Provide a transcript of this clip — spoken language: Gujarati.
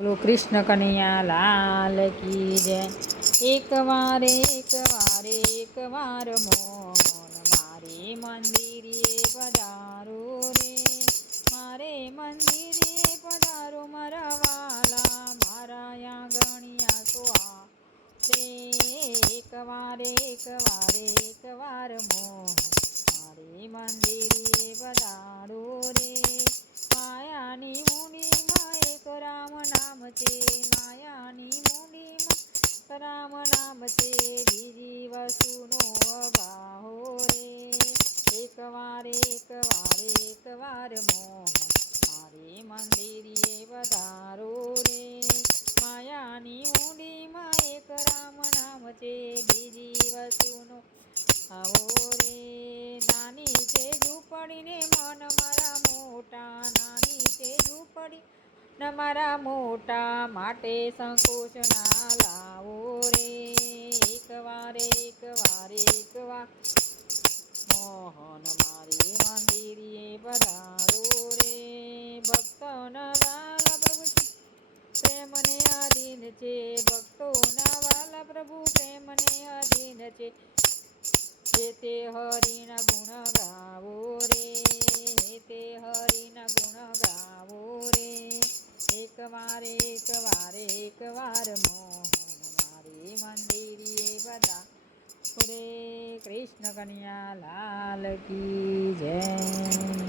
બોલો, કૃષ્ણ કનૈયા, લાલ કી જય. એક વાર એક વાર એક વાર મોન મારે મંદિરે પધારો રે. મારે મંદિરે પધારો મારા વાલા, મારા આંગણિયા સોહા રે એક વાર એક વાર એક વાર મોહન એક વાર એક વાર એક વાર મોહન મારે મંદિરે વધારો રે. માયાની ઊંડીમાં એક રામ નામ છે, બીજી વસ્તુનો આવો રે. નાની છે ઝૂંપડીને મન મારા મોટા, નાની છે ઝૂંપડી ન મારા મોટા માટે સંકોચ ના લાવો રે. એક વાર એક છે ભક્તોના વાલા પ્રભુ પ્રેમને અધીન છે હે તે હરિના ગુણ ગાવો રે તે હરિના ગુણ ગાવો રે. એક વાર એક વાર એક વાર મોહન મારી મંદિરે બધા રે કૃષ્ણ કન્યા લાલ કી જય.